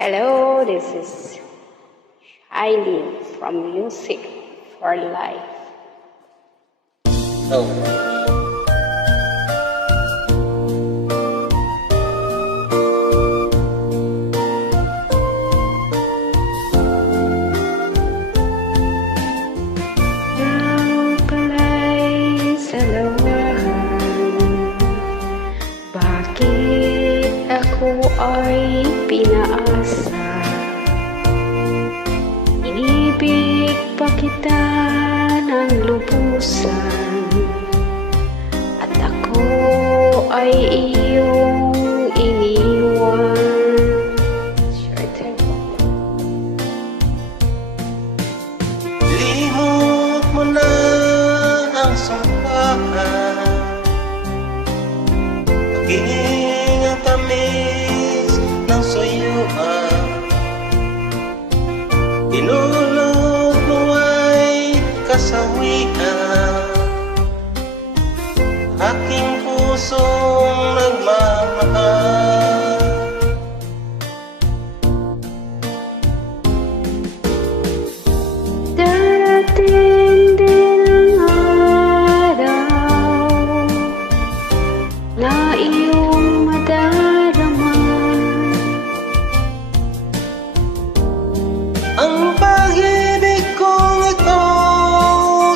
Hello, this is Eileen from Music for Life. Oh. Bakit ako ay pinaasa? Inibig pa kita ng lubusan, at ako ay iyong iniwan. Limot mo na ang sumpahan, maging ang tamis ng suyuan. Inulog mo ay kasawian, aking pusong nagmamahal. Darating din ang araw na iyong madarama Ang pag-ibig kong ito,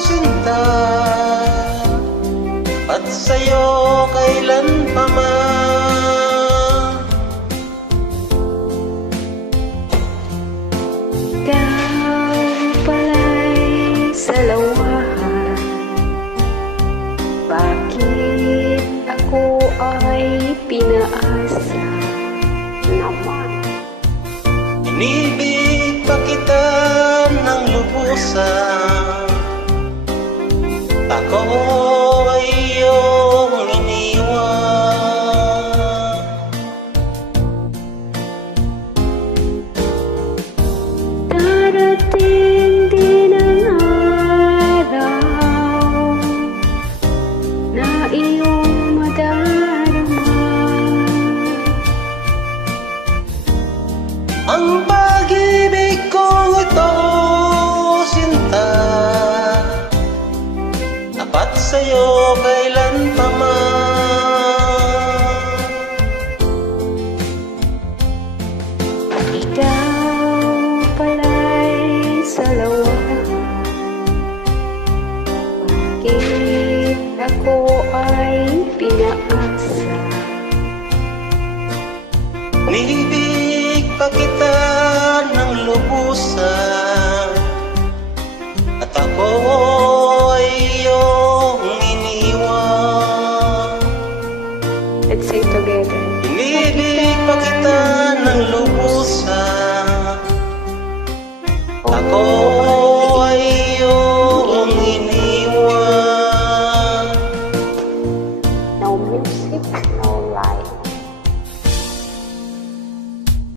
sinta, at sa'yo kailan pa man. Ikaw pala'y salawahan. Bakit ako ay pinaasa naman? Inibig pa kita ng lubusan, ako ay iyong iniwan. Darating din ang araw na iyong madarama Ang pag-ibig kong ito, sinta, tapat sa'yo kailan pa man. Ikaw pala'y salawahan. Bakit ako ay pinaasa? Nibig pa kita ng lubusan,